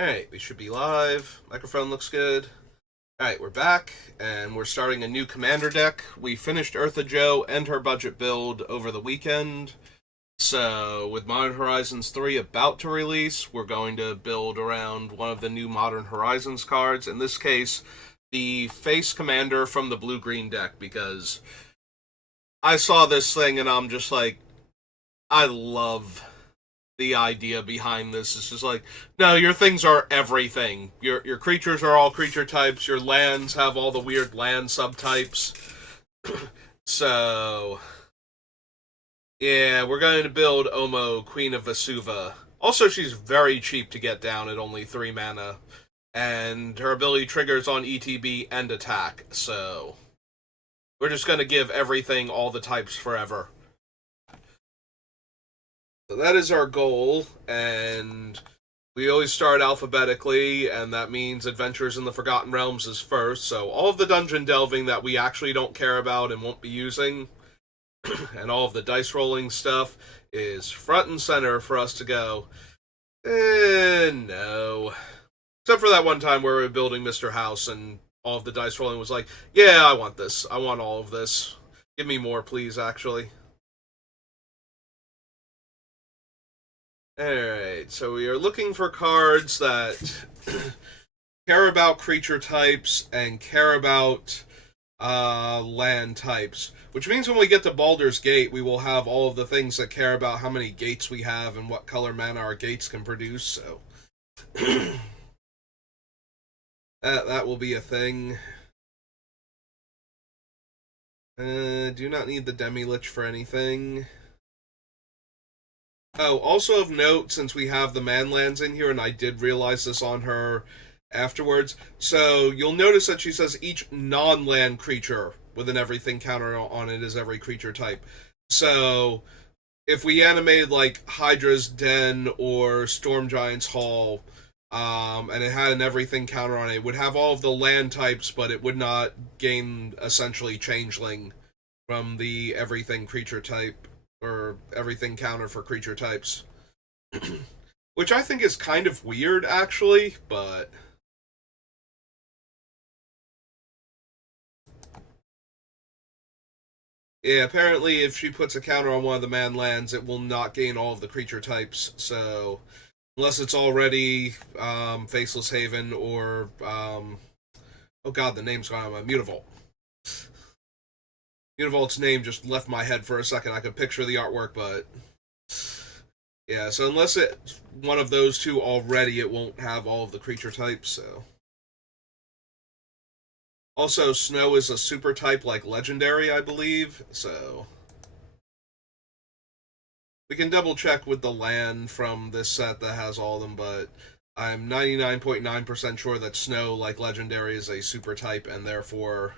Alright, we should be live. Microphone looks good. Alright, we're back, and we're starting a new commander deck. We finished Eartha Joe and her budget build over the weekend. So, with Modern Horizons 3 about to release, we're going to build around one of the new Modern Horizons cards. In this case, the face commander from the blue-green deck, because I saw this thing and I'm just like, I love the idea behind this. Is just like, no, your things are everything. Your creatures are all creature types. Your lands have all the weird land subtypes. So yeah, we're going to build Omo, Queen of Vesuva. Also, she's very cheap to get down at only 3 mana, and her ability triggers on ETB and attack. So we're just going to give everything all the types forever. So that is our goal, and we always start alphabetically, and that means Adventures in the Forgotten Realms is first. So all of the dungeon delving that we actually don't care about and won't be using, and all of the dice rolling stuff is front and center for us to go. No. Except for that one time where we were building Mr. House, and all of the dice rolling was like, yeah, I want this. I want all of this. Give me more, please, actually. Alright, so we are looking for cards that care about creature types and care about land types. Which means when we get to Baldur's Gate, we will have all of the things that care about how many gates we have and what color mana our gates can produce, so that will be a thing. Do not need the Demi-Lich for anything. Oh, also of note, since we have the Manlands in here, and I did realize this on her afterwards, so you'll notice that she says each non-land creature with an everything counter on it is every creature type. So, if we animated like Hydra's Den or Storm Giant's Hall, and it had an everything counter on it, it would have all of the land types, but it would not gain essentially Changeling from the everything creature type or everything counter for creature types. Which I think is kind of weird, actually, but yeah, apparently if she puts a counter on one of the man lands, it will not gain all of the creature types. So unless it's already Faceless Haven or oh god, the name's gone on my Mutavault. Mutavault's name just left my head for a second. I could picture the artwork, but yeah. So unless it's one of those two already, it won't have all of the creature types. So also, Snow is a super type like Legendary, I believe. So we can double check with the land from this set that has all of them, but I'm 99.9% sure that Snow, like Legendary, is a super type, and therefore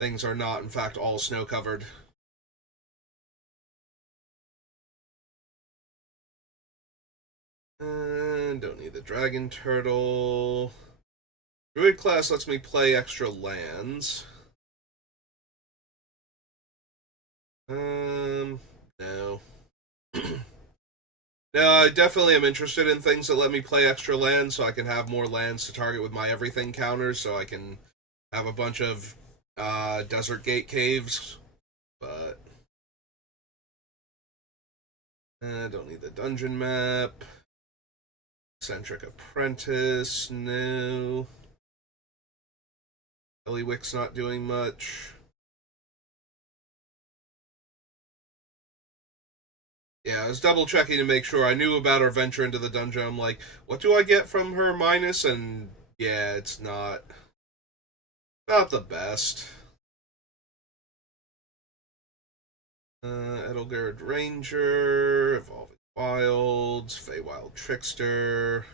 things are not, in fact, all snow covered. And don't need the Dragon Turtle. Druid class lets me play extra lands. No. No, I definitely am interested in things that let me play extra lands so I can have more lands to target with my everything counters so I can have a bunch of Desert Gate caves. But don't need the dungeon map. Eccentric Apprentice, no. Eliwick's not doing much. Yeah, I was double checking to make sure I knew about her venture into the dungeon. I'm like, what do I get from her minus? And yeah, it's not the best. Edelgard Ranger, Evolving Wilds, Feywild Trickster,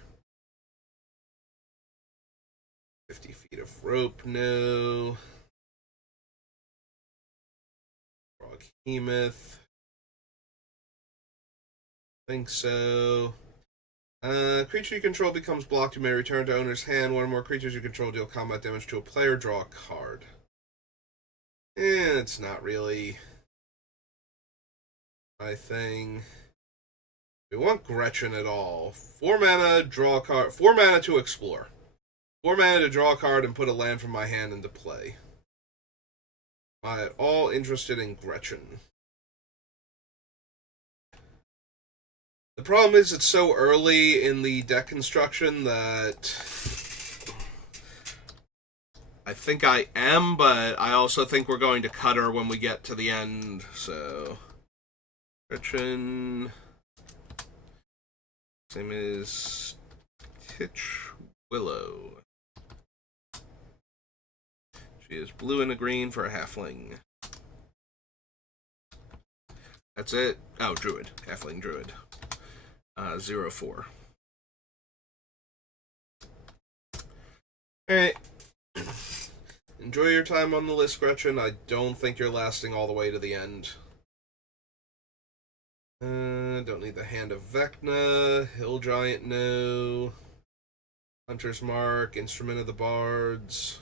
50 feet of rope, no. Froghemoth, think so. Creature you control becomes blocked. You may return to owner's hand. One or more creatures you control deal combat damage to a player. Draw a card. It's not really my thing. We want Gretchen at all. 4 mana, draw a card. 4 mana to explore. 4 mana to draw a card and put a land from my hand into play. Am I at all interested in Gretchen? The problem is it's so early in the deck construction that I think I am, but I also think we're going to cut her when we get to the end, so... Gretchen... Same as Titch Willow. She is blue and a green for a halfling. That's it. Oh, Druid. Halfling Druid. 0-4. Alright. Enjoy your time on the list, Gretchen. I don't think you're lasting all the way to the end. Don't need the Hand of Vecna. Hill Giant, no. Hunter's Mark. Instrument of the Bards.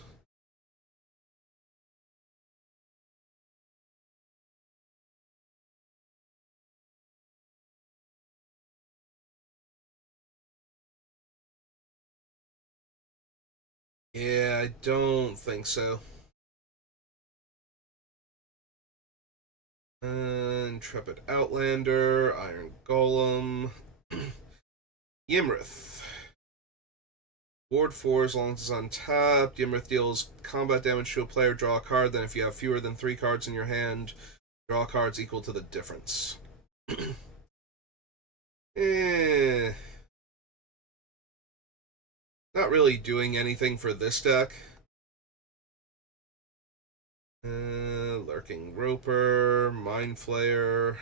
Yeah, I don't think so. Intrepid Outlander, Iron Golem, Ymrith. Ward 4 as long as it's untapped. Ymrith deals combat damage to a player, draw a card. Then if you have fewer than 3 cards in your hand, draw cards equal to the difference. Not really doing anything for this deck. Lurking Roper, Mind Flayer.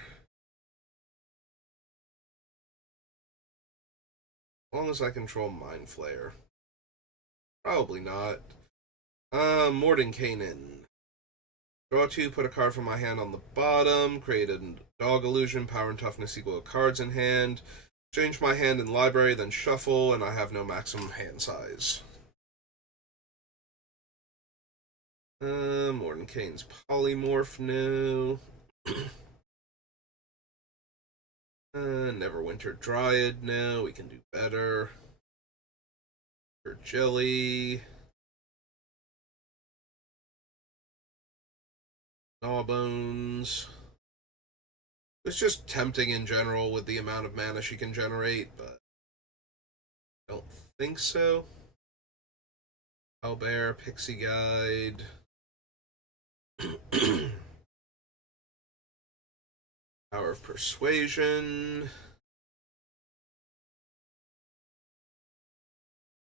As long as I control Mind Flayer. Probably not. Mordenkainen. Draw 2, put a card from my hand on the bottom. Create a dog illusion, power and toughness equal to cards in hand. Change my hand in library, then shuffle, and I have no maximum hand size. Mordenkaine's Polymorph, no. Neverwinter Dryad, no. We can do better. Jelly. Gnawbones. It's just tempting in general with the amount of mana she can generate, but I don't think so. Owlbear, Pixie Guide. Power of Persuasion.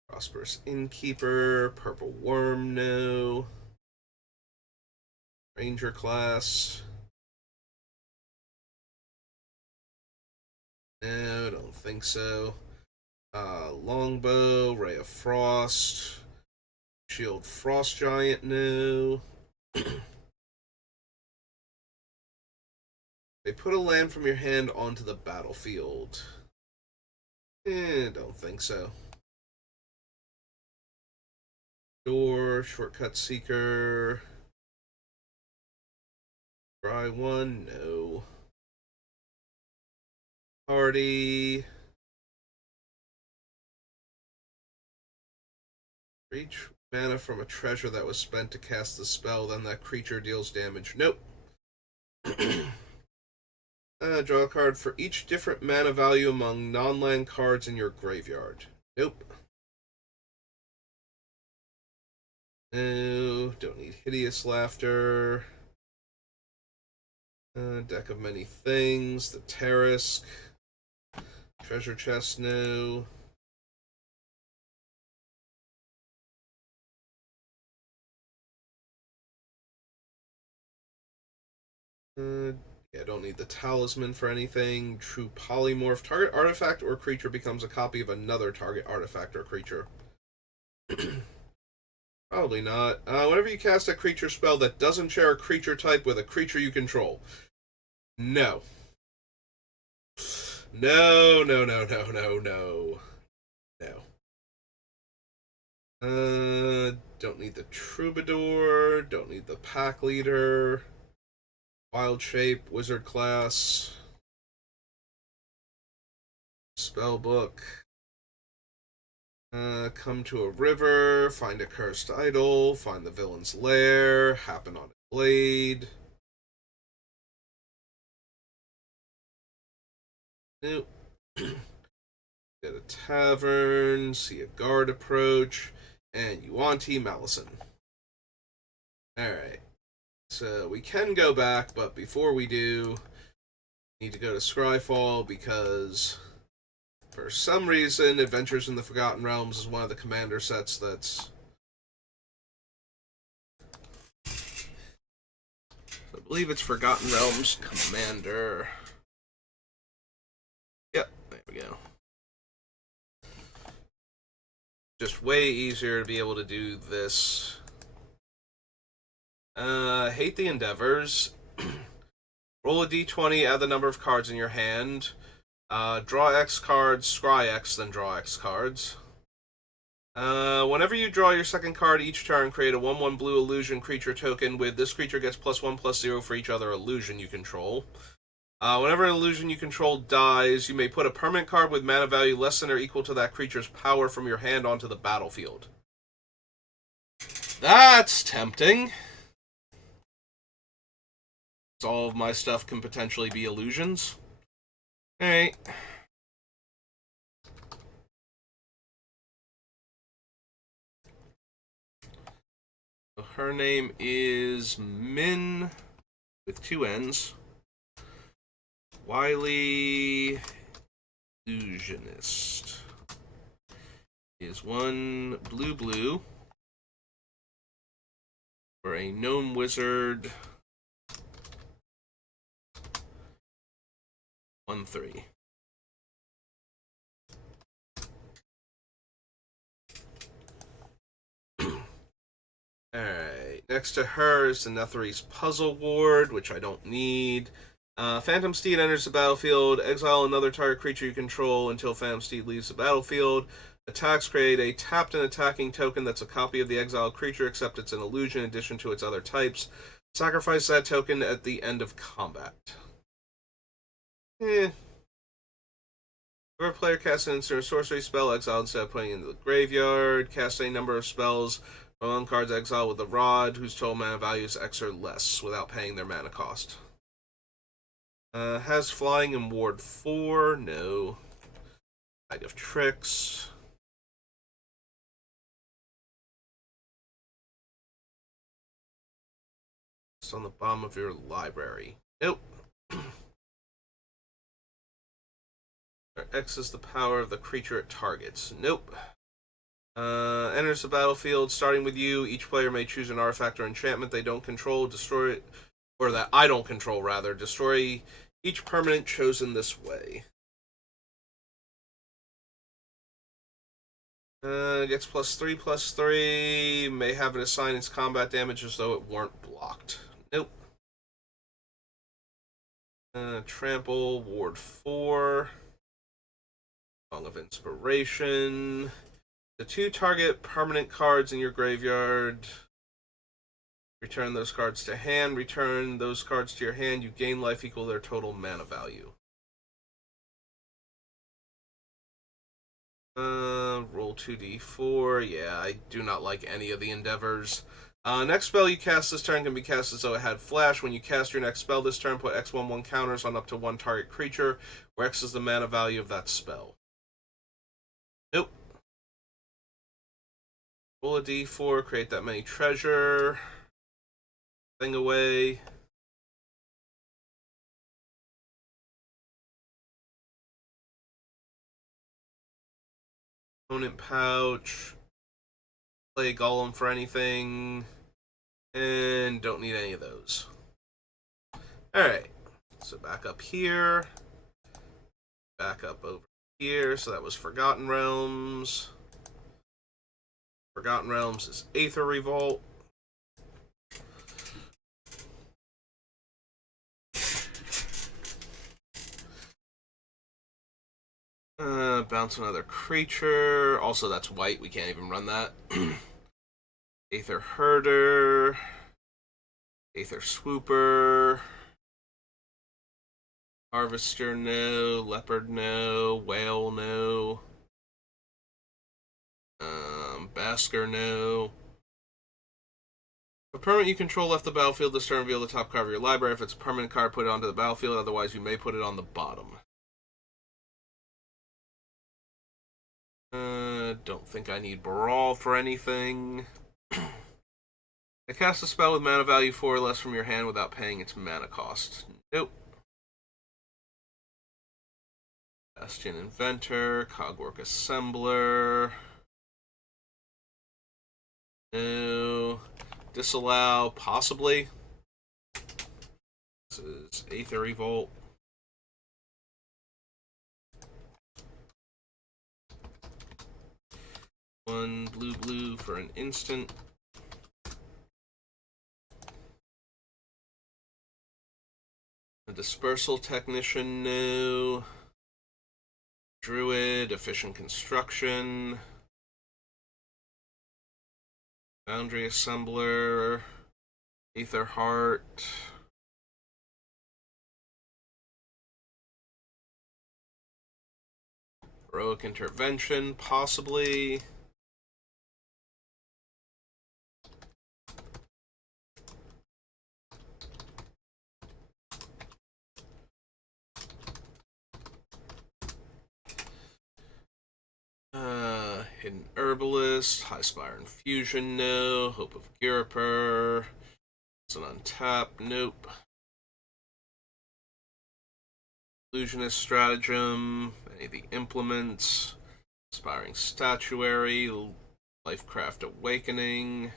Prosperous Innkeeper. Purple Worm, no. Ranger class. No, I don't think so. Longbow, Ray of Frost. Shield Frost Giant, no. They put a land from your hand onto the battlefield. Don't think so. Door, Shortcut Seeker. Try one, no. Party. Reach mana from a treasure that was spent to cast the spell, then that creature deals damage. Nope. Draw a card for each different mana value among non-land cards in your graveyard. Nope. No, don't need Hideous Laughter. Deck of Many Things, the Tarisk. Treasure Chest, no. Yeah, don't need the Talisman for anything. True Polymorph. Target artifact or creature becomes a copy of another target artifact or creature. Probably not. Whenever you cast a creature spell that doesn't share a creature type with a creature you control. No. No, no, no, no, no, no. No. Don't need the Troubadour. Don't need the Pack Leader. Wild Shape, Wizard class. Spellbook. Come to a river, find a cursed idol, find the villain's lair, happen on a blade. Nope. Get a tavern, see a guard approach, and Yuanti Malison. Alright. So we can go back, but before we do, we need to go to Scryfall because for some reason Adventures in the Forgotten Realms is one of the commander sets that's... I believe it's Forgotten Realms Commander. Yep, there we go. Just way easier to be able to do this. Hate the Endeavors. Roll a d20, add the number of cards in your hand. Draw X cards, scry X, then draw X cards. Whenever you draw your second card each turn, create a 1/1 blue illusion creature token with this creature gets +1/+0 for each other illusion you control. Whenever an illusion you control dies, you may put a permanent card with mana value less than or equal to that creature's power from your hand onto the battlefield. That's tempting. So all of my stuff can potentially be illusions. Alright. Her name is Min, with 2 N's. Wily Illusionist. Is 1 blue for a gnome wizard. 1/3. Alright, next to her is the Netheri's Puzzle Ward, which I don't need. Phantom Steed enters the battlefield. Exile another target creature you control until Phantom Steed leaves the battlefield. Attacks create a tapped and attacking token that's a copy of the exiled creature, except it's an illusion in addition to its other types. Sacrifice that token at the end of combat. Whoever player casts an instant or sorcery spell, exile instead of putting it into the graveyard. Cast a number of spells from one card's exile with a rod, whose total mana value is X or less, without paying their mana cost. Has flying and ward 4. No. Bag of Tricks. It's on the bottom of your library. Nope. X is the power of the creature it targets. Nope. Enters the battlefield, starting with you. Each player may choose an artifact or enchantment they don't control, destroy it, or that I don't control, rather. Destroy each permanent chosen this way. Gets +3/+3. May have it assign its combat damage as though it weren't blocked. Nope. Trample, ward 4. Song of Inspiration. The 2 target permanent cards in your graveyard. Return those cards to hand. Return those cards to your hand. You gain life equal to their total mana value. Roll 2d4. Yeah, I do not like any of the Endeavors. Next spell you cast this turn can be cast as though it had flash. When you cast your next spell this turn, put X11 counters on up to 1 target creature, where X is the mana value of that spell. Nope. Roll a d4, create that many treasure. Thing away. Opponent pouch. Play a golem for anything. And don't need any of those. Alright. So back up here. Back up over here. So that was Forgotten Realms. Forgotten Realms is Aether Revolt. Bounce another creature. Also, that's white. We can't even run that. Aether Herder. Aether Swooper. Harvester, no. Leopard, no. Whale, no. Basker, no. A permanent you control left the battlefield this turn, reveal the top card of your library. If it's a permanent card, put it onto the battlefield. Otherwise, you may put it on the bottom. Don't think I need Brawl for anything. I cast a spell with mana value 4 or less from your hand without paying its mana cost. Nope. Bastion Inventor, Cogwork Assembler. No. Disallow, possibly. This is Aether Revolt. One blue for an instant. A Dispersal Technician, no. Druid, Efficient Construction. Boundary Assembler. Aether Heart. Heroic Intervention, possibly. Hidden Herbalist, Highspire Infusion, no. Hope of Giriper. It's an untap, nope. Illusionist Stratagem, any of the implements. Inspiring Statuary, Lifecraft Awakening.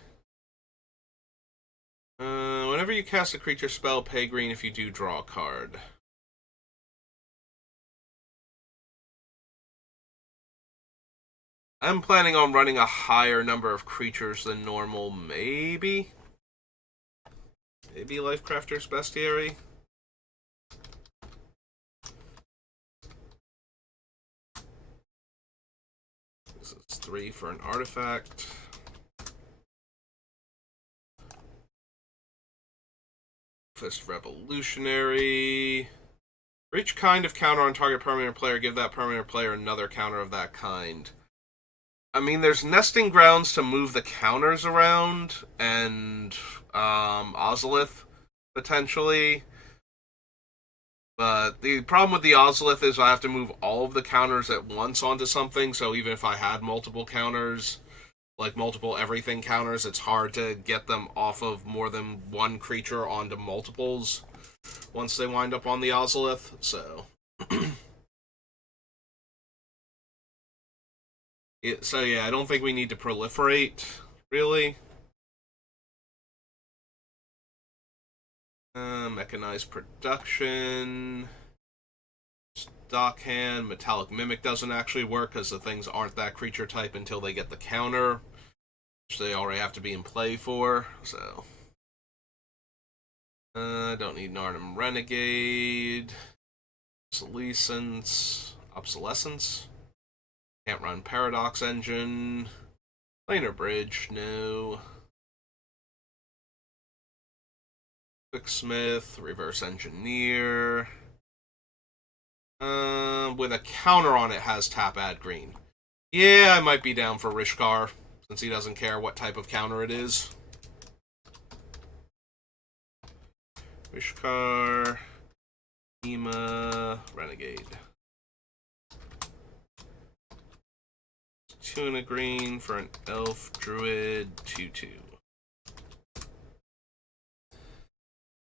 Whenever you cast a creature spell, pay green if you do draw a card. I'm planning on running a higher number of creatures than normal, maybe? Maybe Lifecrafter's Bestiary? This is 3 for an artifact. Fist Revolutionary. For each kind of counter on target permanent player, give that permanent player another counter of that kind. I mean, there's nesting grounds to move the counters around, and Ozolith, potentially. But the problem with the Ozolith is I have to move all of the counters at once onto something, so even if I had multiple counters, like multiple everything counters, it's hard to get them off of more than one creature onto multiples once they wind up on the Ozolith, so... So yeah, I don't think we need to proliferate, really. Mechanized Production. Stockhand. Metallic Mimic doesn't actually work because the things aren't that creature type until they get the counter, which they already have to be in play for, so... don't need Narnum Renegade. Obsolescence. Can't run Paradox Engine. Planar Bridge, no. Quicksmith, Reverse Engineer. With a counter on it has tap add green. Yeah, I might be down for Rishkar, since he doesn't care what type of counter it is. Rishkar, Ema, Renegade. 2 and a green for an Elf Druid 2/2.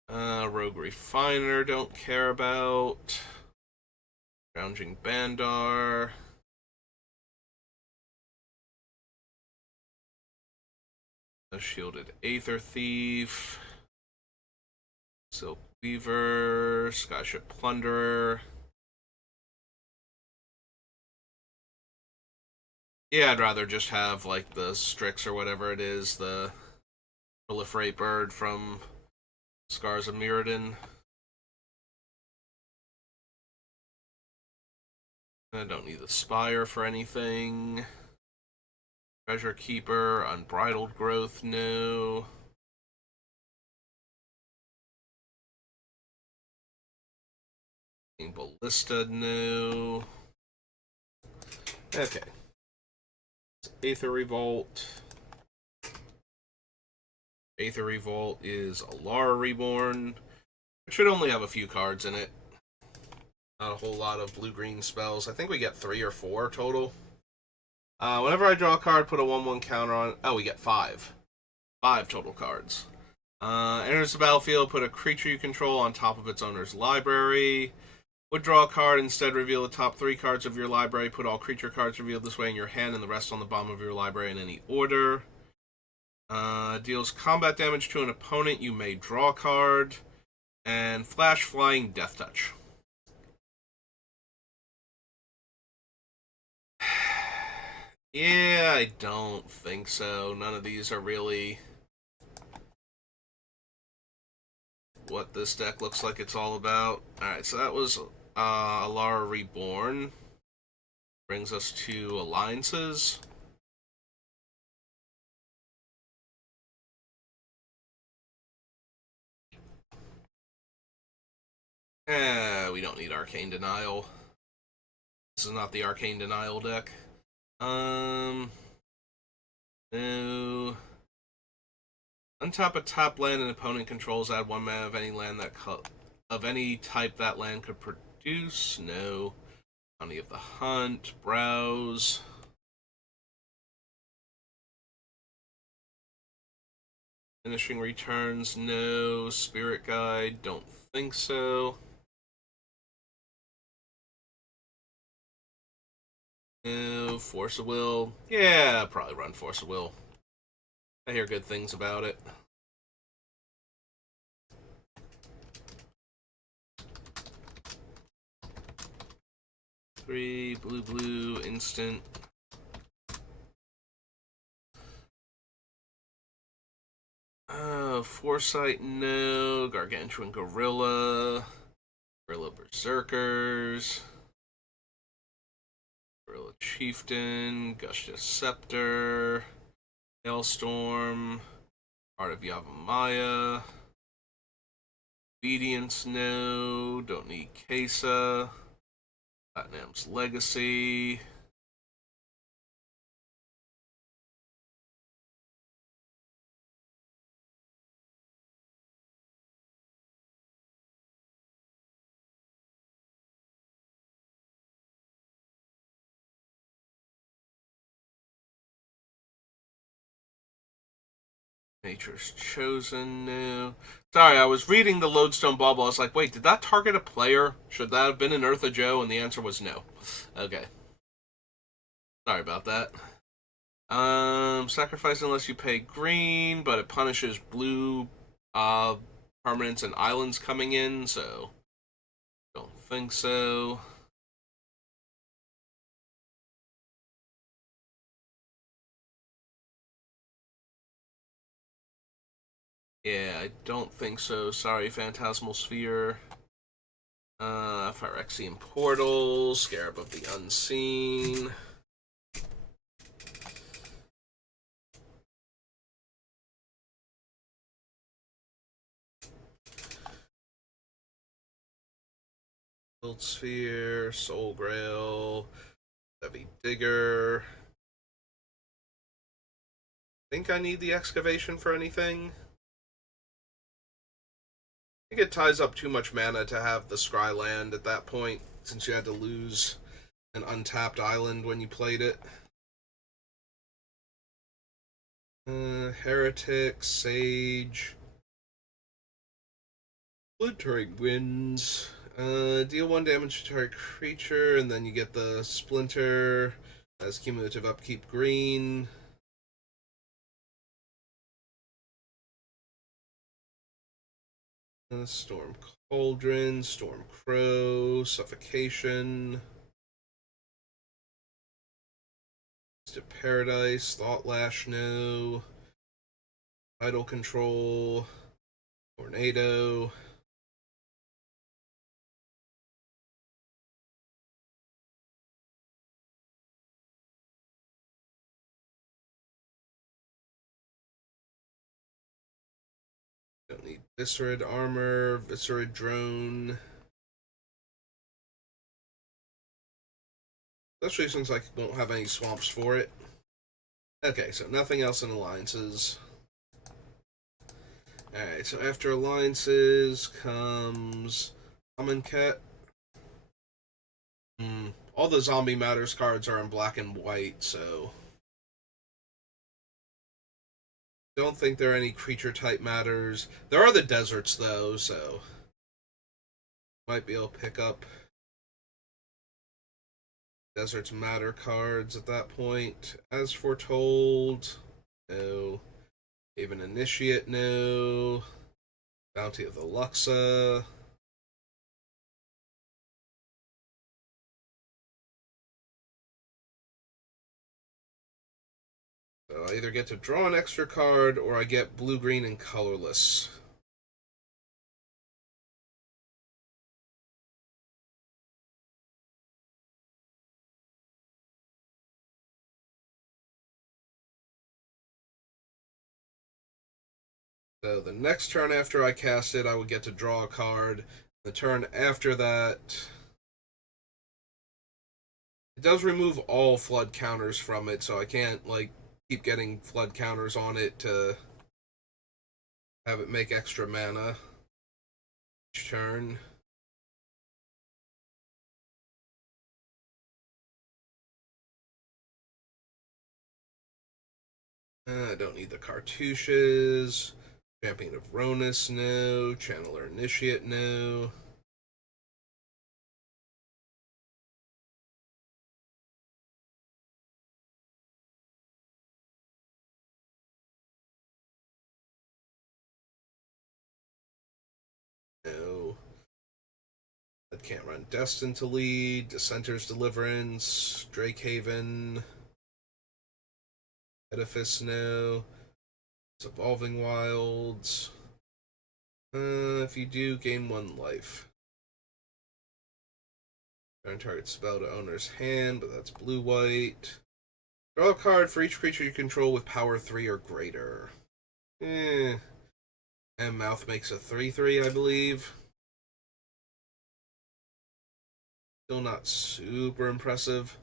Rogue Refiner, don't care about. Scrounging Bandar. A Shielded Aether Thief. Silk Weaver. Skyship Plunderer. Yeah, I'd rather just have, like, the Strix or whatever it is, the Proliferate Bird from Scars of Mirrodin. I don't need the Spire for anything. Treasure Keeper, Unbridled Growth, no. Ballista, no. Okay. Aether Revolt. Aether Revolt is Alara Reborn. It should only have a few cards in it. Not a whole lot of blue-green spells. I think we get 3 or 4 total. Whenever I draw a card, put a 1/1 counter on it. Oh, we get 5. 5 total cards. Enters the battlefield, put a creature you control on top of its owner's library. Would draw a card, instead reveal the top 3 cards of your library. Put all creature cards revealed this way in your hand and the rest on the bottom of your library in any order. Deals combat damage to an opponent. You may draw a card. And Flash Flying Death Touch. Yeah, I don't think so. None of these are really what this deck looks like it's all about. Alright, so that was Alara Reborn. Brings us to Alliances. We don't need Arcane Denial. This is not the Arcane Denial deck. No. Untap a top land an opponent controls. Add 1 mana of any land that of any type that land could produce. No. Bounty of the Hunt. Browse. Finishing Returns. No. Spirit Guide. Don't think so. No. Force of Will. Yeah, probably run Force of Will. I hear good things about it. Three, blue, instant. Foresight, no. Gargantuan Gorilla. Gorilla Berserkers. Gorilla Chieftain. Gush's Scepter. Hailstorm. Art of Yavimaya. Obedience, no. Don't need Kesa. Platinum's Legacy. Nature's Chosen, no. Sorry, I was reading the Lodestone Bauble. I was like, wait, did that target a player? Should that have been an Eartha Joe? And the answer was no. Okay. Sorry about that. Sacrifice unless you pay green, but it punishes blue permanents and islands coming in, so don't think so. Yeah, I don't think so. Sorry, Phantasmal Sphere. Phyrexian Portal, Scarab of the Unseen. Guild Sphere, Soul Grail, Heavy Digger. Think I need the Excavation for anything? I think it ties up too much mana to have the Scry land at that point, since you had to lose an untapped island when you played it. Heretic, Sage. Splintering Winds. Deal 1 damage to target creature, and then you get the Splinter as cumulative upkeep green. Storm Cauldron, Storm Crow, Suffocation. To Paradise, Thought Lash, no. Tidal Control, Tornado. Don't need Viscerid Armor, Viscerid Drone. Especially since I won't have any swamps for it. Okay, so nothing else in alliances. Alright, so after alliances comes Amonkhet. All the Zombie Matters cards are in black and white, so don't think there are any creature type matters. There are the deserts though, so might be able to pick up deserts matter cards at that point. As foretold, no. Even Initiate, no. Bounty of the Luxa. So I either get to draw an extra card or I get blue, green, and colorless. So the next turn after I cast it, I would get to draw a card. The turn after that, it does remove all flood counters from it, so I can't like keep getting flood counters on it to have it make extra mana each turn. I don't need the cartouches. Champion of Ronus, no. Channeler Initiate, no. No. I can't run Destined to lead. Dissenter's Deliverance. Drakehaven. Edifice, no. It's Evolving Wilds. If you do, gain 1 life. Turn target spell to owner's hand, but that's blue-white. Draw a card for each creature you control with power 3 or greater. And Mouth makes a 3/3, I believe. Still not super impressive.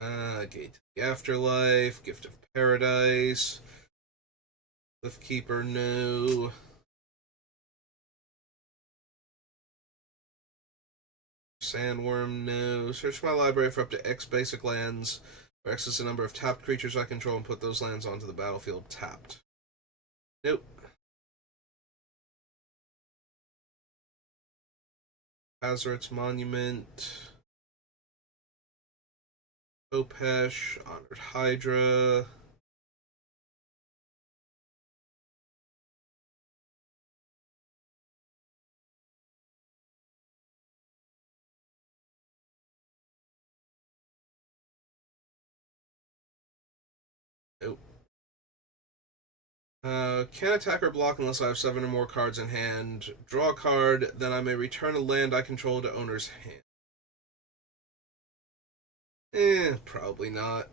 Gate to the Afterlife, Gift of Paradise, Cliffkeeper, no. Sandworm, no. Search my library for up to X basic lands, or X is the number of tapped creatures I control, and put those lands onto the battlefield tapped. Nope. Hazoret's Monument. Opesh, Honored Hydra. Nope. Can't attack or block unless I have 7 or more cards in hand. Draw a card, then I may return a land I control to owner's hand. Probably not.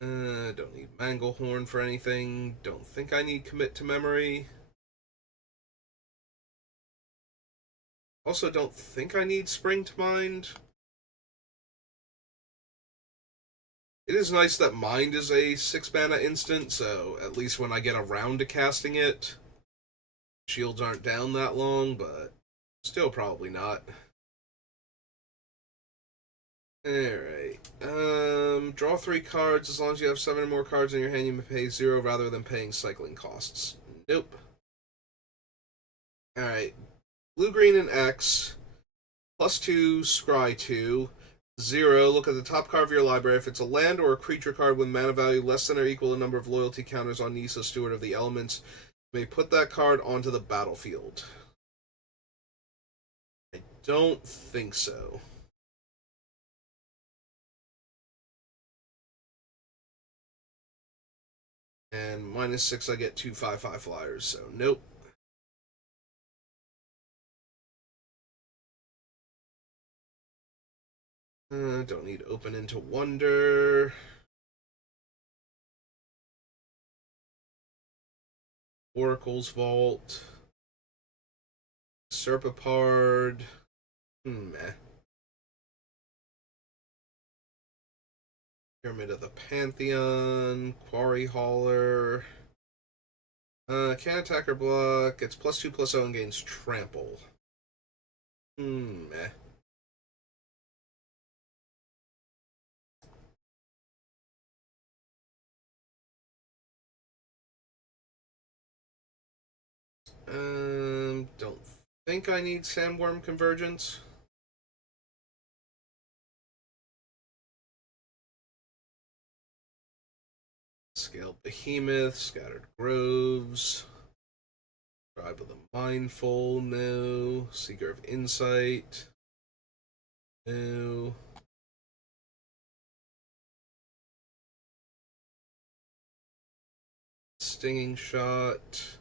Don't need Manglehorn for anything. Don't think I need Commit to Memory. Also, don't think I need Spring to Mind. It is nice that Mind is a 6 mana instant, so at least when I get around to casting it, shields aren't down that long, but still probably not. Alright. Draw 3 cards. As long as you have 7 or more cards in your hand, you may pay 0 rather than paying cycling costs. Nope. Alright. Blue, green, and X. +2, scry 2. 0. Look at the top card of your library. If it's a land or a creature card with mana value less than or equal to the number of loyalty counters on Nissa, Steward of the Elements, you may put that card onto the battlefield. I don't think so. And -6, I get 2/5/5 flyers, so nope. Don't need Open into Wonder. Oracle's Vault. Serpapard. Meh. Pyramid of the Pantheon, Quarry Hauler. Can't attack or block. It's +2/+0 and gains trample. Meh. Don't think I need Sandworm Convergence. Scaled Behemoth, Scattered Groves, Tribe of the Mindful, no. Seeker of Insight, no. Stinging Shot.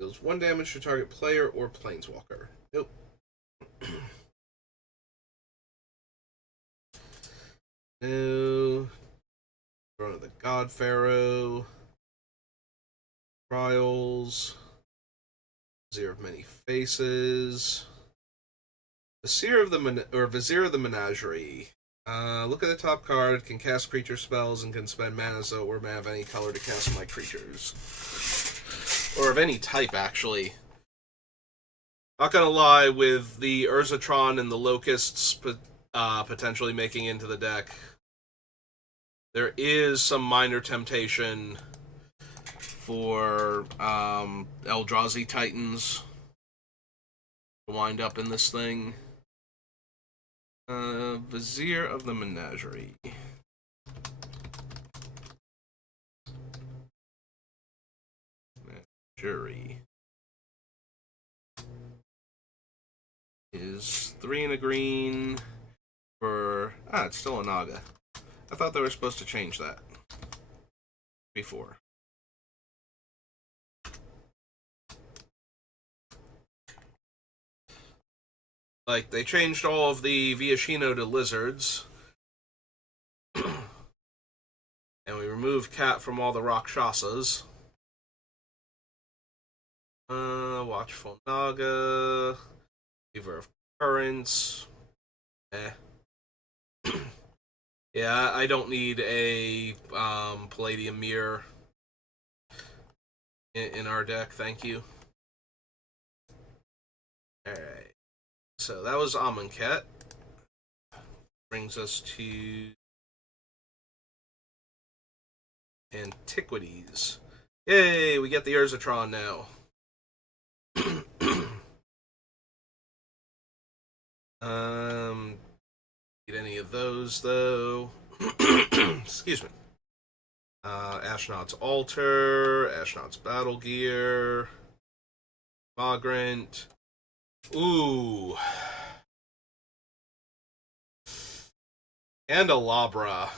Deals 1 damage to target player or planeswalker. Nope. No. Throne of the God Pharaoh. Trials. Vizier of Many Faces. Vizier of the Menagerie. Look at the top card. Can cast creature spells and can spend mana so or may have any color to cast my creatures. Or of any type, actually. Not gonna lie, with the Urzatron and the Locusts potentially making into the deck, there is some minor temptation for Eldrazi Titans to wind up in this thing. Vizier of the Menagerie. Menagerie is 3 and a green for... it's still a Naga. I thought they were supposed to change that before. Like, they changed all of the Viashino to lizards. And we removed Cat from all the Rakshasas. Watchful Naga. Weaver of Currents. Yeah, I don't need a Palladium Mirror in our deck, thank you. Alright. So that was Amonkhet. Brings us to Antiquities. Yay, we get the Urzatron now. Need any of those though. Excuse me. Ashnod's Altar, Ashnod's Battle Gear, Vagrant. Ooh. Candelabra.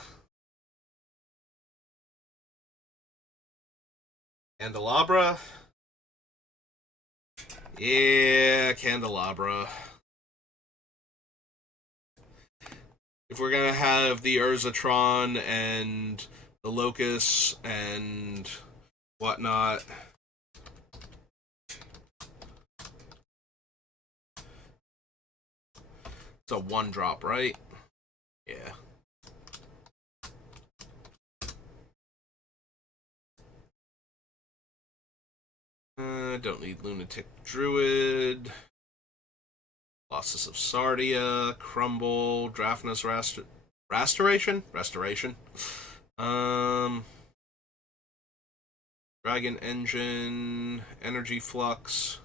Candelabra? Yeah, Candelabra. If we're gonna have the Urzatron and the Locusts and whatnot, it's a 1-drop, right? Yeah. Don't need Lunatic Druid. Colossus of Sardia, Crumble, Draftness Restoration? Dragon Engine, Energy Flux.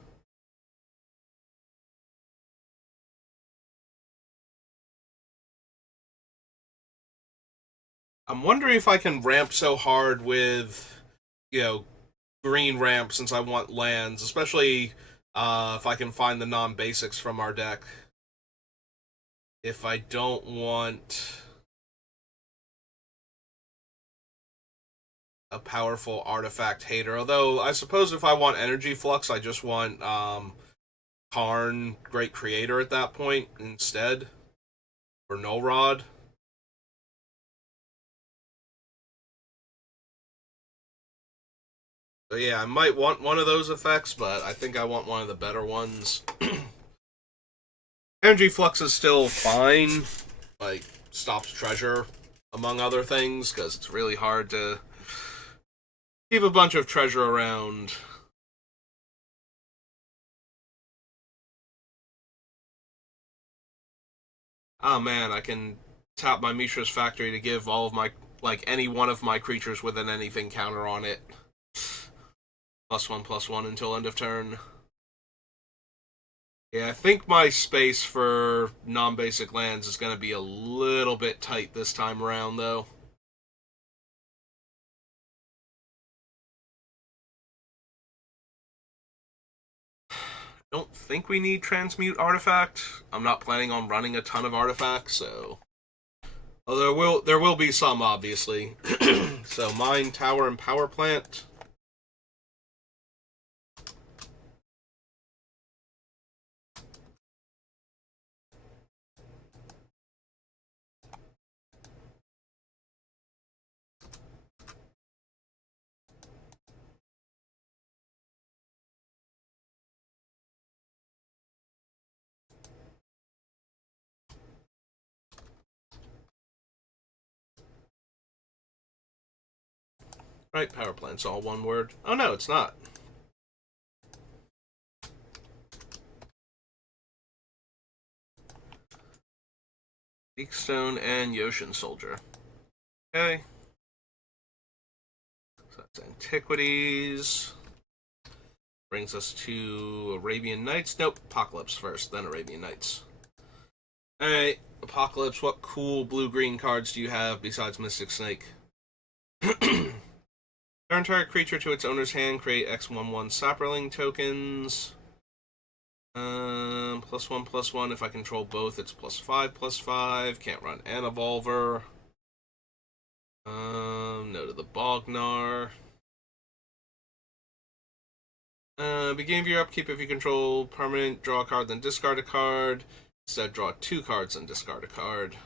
I'm wondering if I can ramp so hard with, green ramp since I want lands, especially if I can find the non-basics from our deck. If I don't want a powerful artifact hater, although I suppose if I want energy flux, I just want Karn, Great Creator at that point instead, or Null Rod. So yeah, I might want one of those effects, but I think I want one of the better ones. Energy Flux is still fine. Like, stops treasure, among other things, because it's really hard to keep a bunch of treasure around. Oh man, I can tap my Mishra's Factory to give all of my, like, any one of my creatures with an anything counter on it. +1/+1 until end of turn. Yeah, I think my space for non-basic lands is going to be a little bit tight this time around, though. Don't think we need Transmute Artifact. I'm not planning on running a ton of artifacts, so... Oh, there will be some, obviously. So, Mine, Tower, and Power Plant. Right, Power Plant's all one word. Oh no, it's not. Beakstone and Yoshin Soldier. Okay. So that's Antiquities. Brings us to Arabian Nights. Nope, Apocalypse first, then Arabian Nights. Alright, Apocalypse, what cool blue-green cards do you have besides Mystic Snake? Turn target creature to its owner's hand, create X11 Sapperling tokens. +1/+1. If I control both, it's +5/+5. Can't run an Evolver. No to the Bognar. Beginning of your upkeep, if you control permanent, draw a card, then discard a card. Instead, draw 2 cards and discard a card.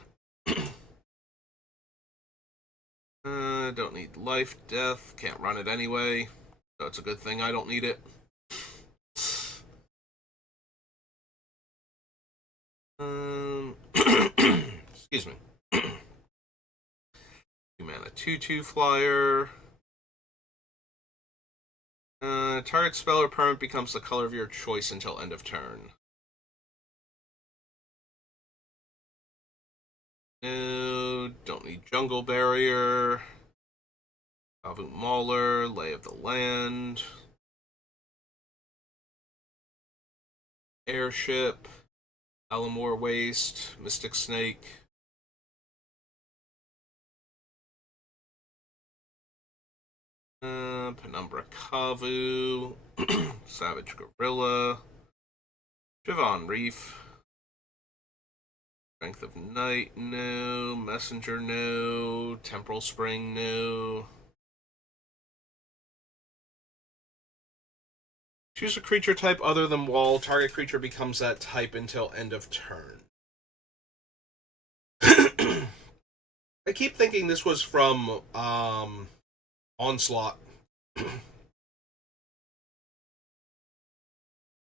Don't need life, death. Can't run it anyway. So it's a good thing I don't need it. Excuse me. 2-mana 2/2 flyer. Target spell or permanent becomes the color of your choice until end of turn. No, don't need Jungle Barrier. Kavut Mauler, Lay of the Land. Airship. Alamore Waste, Mystic Snake. Penumbra Kavu. Savage Gorilla. Javon Reef. Strength of Night, no. Messenger, no. Temporal Spring, no. Choose a creature type other than wall. Target creature becomes that type until end of turn. I keep thinking this was from Onslaught.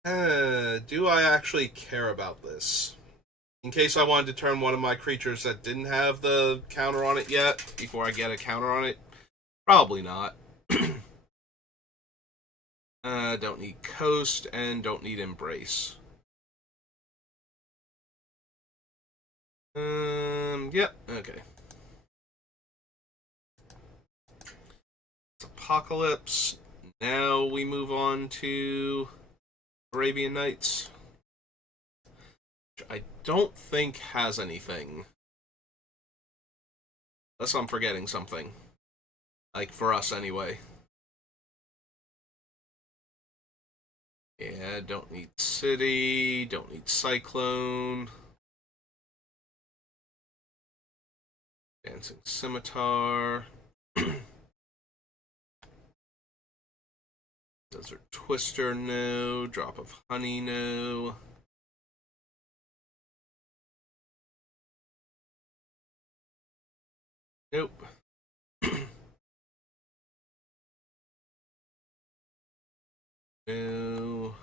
Do I actually care about this? In case I wanted to turn one of my creatures that didn't have the counter on it yet before I get a counter on it? Probably not. Don't need Coast and don't need Embrace. Yep, okay. It's Apocalypse. Now we move on to Arabian Nights, which I don't think has anything. Unless I'm forgetting something. Like, for us anyway. Yeah, don't need City, don't need Cyclone. Dancing Scimitar. Desert Twister, no. Drop of Honey, no. Nope. No.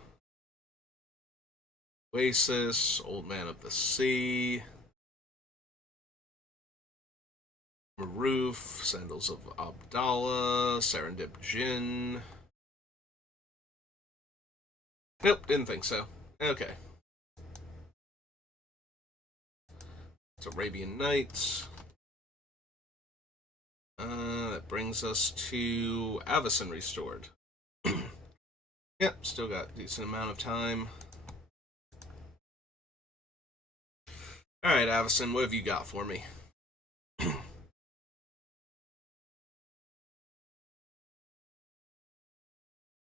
Oasis, Old Man of the Sea, Maroof, Sandals of Abdallah, Serendip Jinn. Nope, didn't think so. Okay. It's Arabian Nights. That brings us to Avacyn Restored. Yep, still got a decent amount of time. Alright, Avacyn, what have you got for me?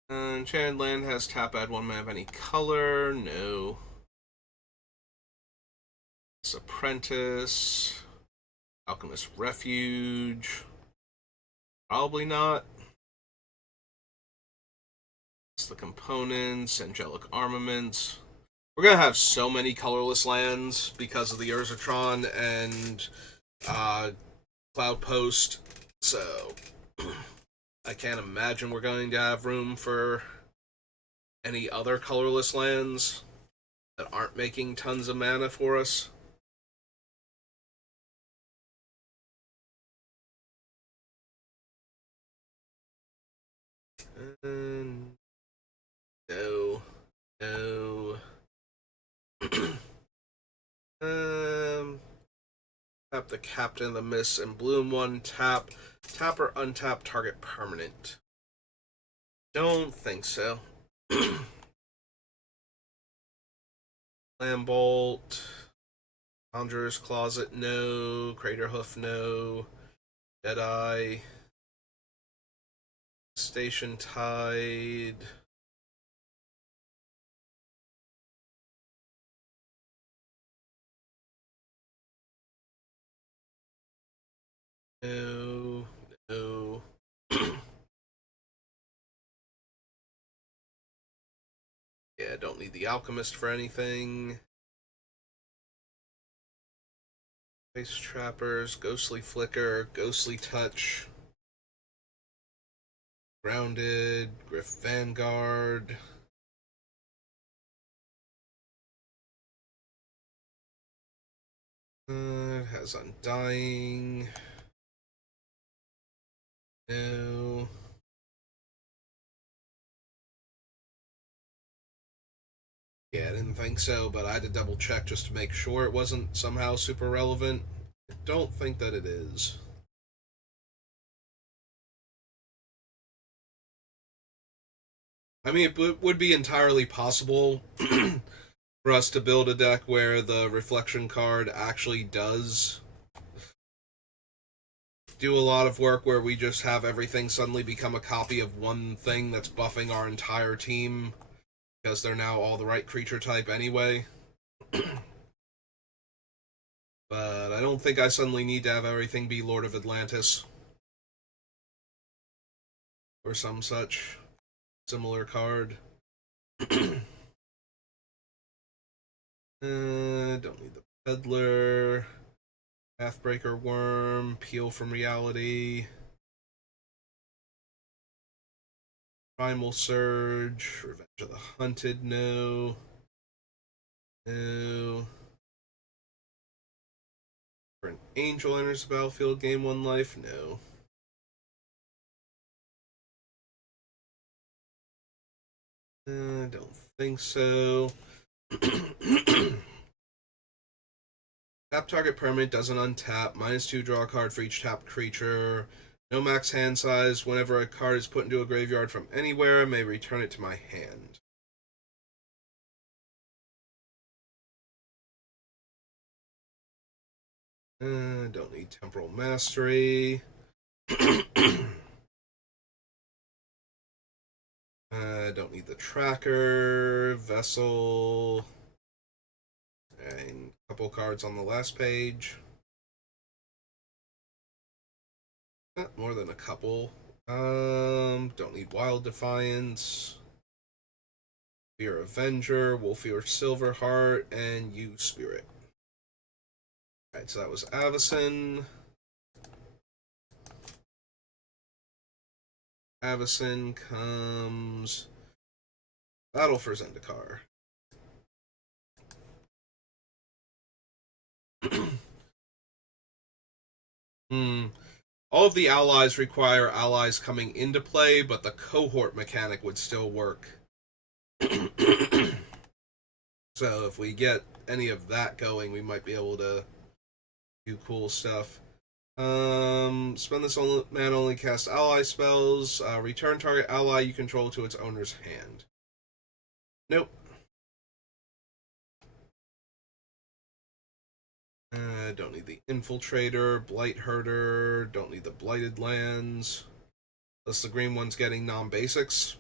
Enchanted Land has tap, add one mana of any color. No. Apprentice. Alchemist Refuge. Probably not. It's the components. Angelic Armaments. We're gonna have so many colorless lands because of the Urzatron and Cloud Post. So I can't imagine we're going to have room for any other colorless lands that aren't making tons of mana for us. No. No. Tap the Captain of the Mist and bloom one. Tap or untap target permanent. Don't think so. Lambolt. Conjurer's Closet, no. Craterhoof, no. Deadeye. Station Tide. No. No. Yeah, don't need the Alchemist for anything. Face Trappers, Ghostly Flicker, Ghostly Touch. Grounded, Griff Vanguard. It has Undying. No. Yeah, I didn't think so, but I had to double check just to make sure it wasn't somehow super relevant. I don't think that it is. I mean, it would be entirely possible for us to build a deck where the reflection card actually does do a lot of work, where we just have everything suddenly become a copy of one thing that's buffing our entire team because they're now all the right creature type anyway. But I don't think I suddenly need to have everything be Lord of Atlantis or some such similar card. Don't need the Peddler. Pathbreaker Worm. Peel from Reality. Primal Surge. Revenge of the Hunted. No. No. For an Angel enters the battlefield, gain one life. No. Don't think so. Tap target permanent doesn't untap. -2 draw a card for each tapped creature. No max hand size. Whenever a card is put into a graveyard from anywhere, I may return it to my hand. Don't need Temporal Mastery. Don't need the Tracker. Vessel. And a couple cards on the last page. Not more than a couple. Don't need Wild Defiance. Fear Avenger, Wolfear Silverheart, and You Spirit. Alright, so that was Avacyn. Avacyn comes Battle for Zendikar. Hmm. All of the allies require allies coming into play, but the cohort mechanic would still work. So if we get any of that going, we might be able to do cool stuff. Spend this mana only cast ally spells. Return target ally you control to its owner's hand. Nope. Don't need the Infiltrator, Blight Herder, don't need the Blighted Lands. Unless the green one's getting non-basics.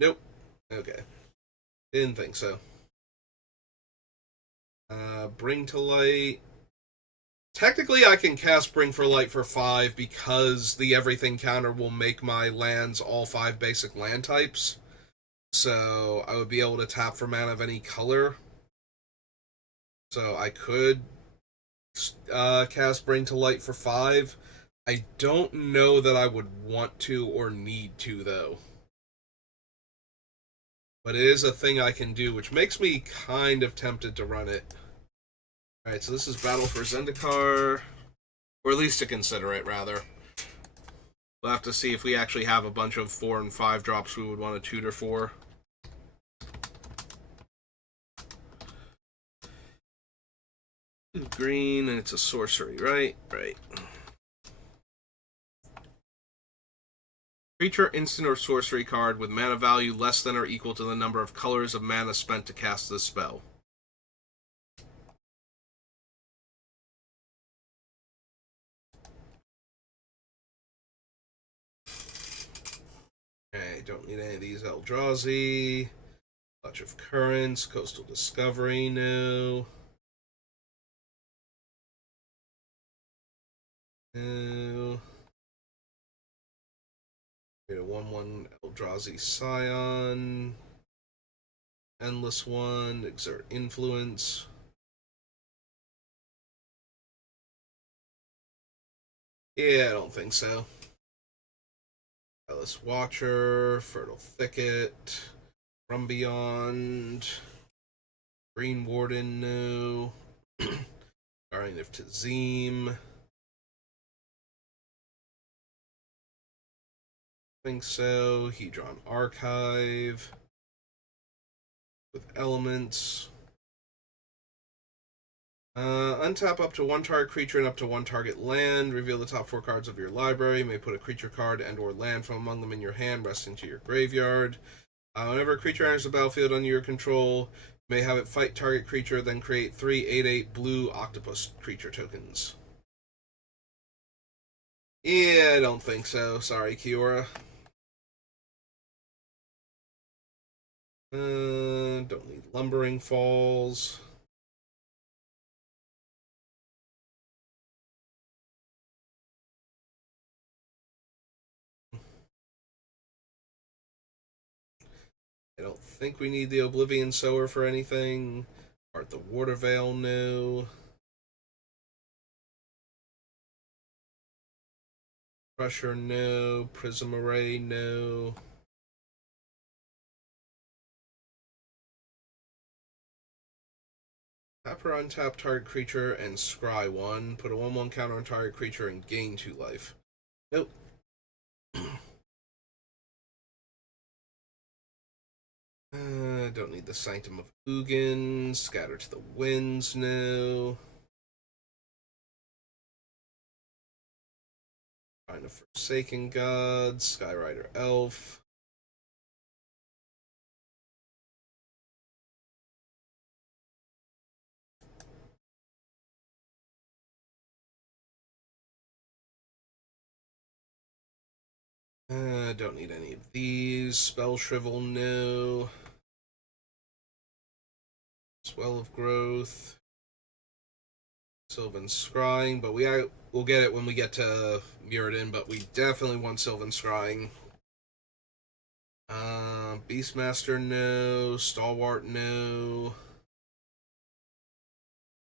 Nope. Okay. Didn't think so. Bring to Light. Technically, I can cast Bring for Light for 5 because the everything counter will make my lands all 5 basic land types. So I would be able to tap for mana of any color. So I could cast Bring to Light for 5. I don't know that I would want to or need to, though. But it is a thing I can do, which makes me kind of tempted to run it. Alright, so this is Battle for Zendikar. Or at least to consider it, rather. We'll have to see if we actually have a bunch of 4 and 5 drops we would want to tutor for. Green, and it's a sorcery, right? Right. Creature, instant, or sorcery card with mana value less than or equal to the number of colors of mana spent to cast this spell. Okay, don't need any of these. Eldrazi. Clutch of Currents. Coastal Discovery, no. No. Get a 1/1 Eldrazi Scion. Endless one. Exert Influence. Yeah, I don't think so. Palace Watcher. Fertile Thicket. From Beyond. Green Warden, no. Guardian of Tazim. Think so. Hedron Archive. With elements. Untap up to 1 target creature and up to 1 target land. Reveal the top 4 cards of your library. You may put a creature card and or land from among them in your hand, rest into your graveyard. Whenever a creature enters the battlefield under your control, you may have it fight target creature, then create 3 8/8 blue octopus creature tokens. Yeah, I don't think so. Sorry, Kiora. Don't need Lumbering Falls. I don't think we need the Oblivion Sower for anything. Art the Water Veil, no. Crusher, no. Prism Array, no. Tap or untap target creature and scry 1. Put a 1/1 counter on target creature and gain 2 life. Nope. Don't need the Sanctum of Ugin. Scatter to the Winds, no. Find a Forsaken God. Skyrider Elf. Don't need any of these. Spell Shrivel, no. Swell of Growth. Sylvan Scrying, but we'll get it when we get to Mirrodin, but we definitely want Sylvan Scrying. Beastmaster, no. Stalwart, no.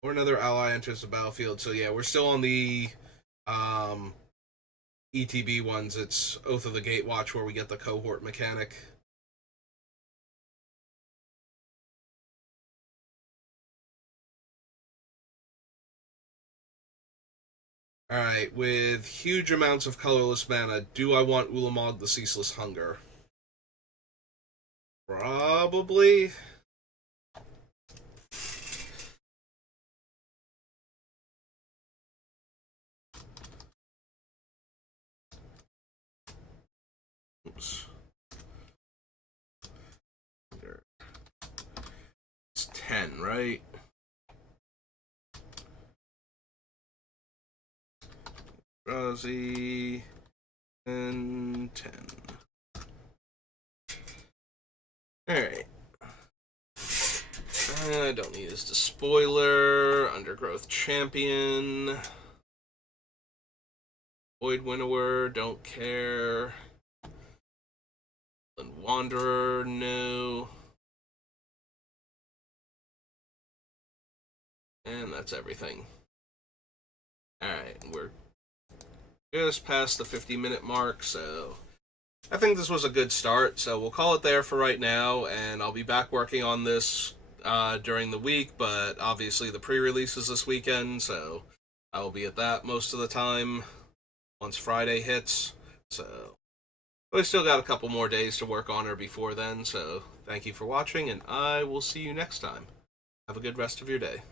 Or another ally enters the battlefield. So yeah, we're still on the ETB ones. It's Oath of the Gatewatch where we get the cohort mechanic. Alright, with huge amounts of colorless mana, do I want Ulamog the Ceaseless Hunger? Probably. Oops. It's 10, right? Rosie and 10. Alright. I don't need this to spoiler. Undergrowth Champion. Void Winnower, don't care. And Wanderer, no. And that's everything. Alright, we're just past the 50-minute mark, so I think this was a good start, so we'll call it there for right now, and I'll be back working on this during the week, but obviously the pre-release is this weekend, so I will be at that most of the time once Friday hits, so we still got a couple more days to work on her before then, so thank you for watching, and I will see you next time. Have a good rest of your day.